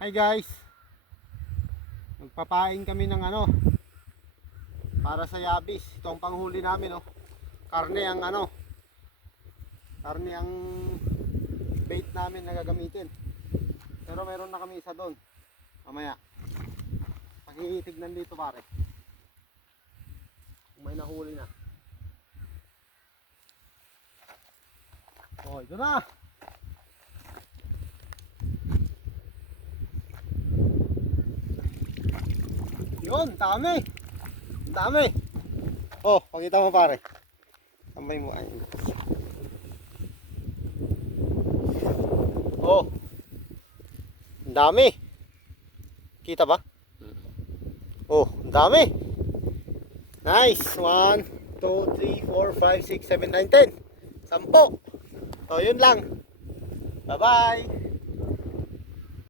Hi guys, magpapain kami ng para sa yabis. Ito ang panghuli namin, oh. Karne ang karne ang bait namin na gagamitin. Pero meron na kami isa doon. Mamaya pakitignan dito pare kung may nahuli na. Oh, ito na. Yun, dami. Dami. Oh, pakita mo pare. Tambay mo. Ayun. Oh. Dami. Kita ba? Oh, dami. Nice. 1, 2, 3, 4, 5, 6, 7, 9, 10. 10. So, yun lang. Bye-bye.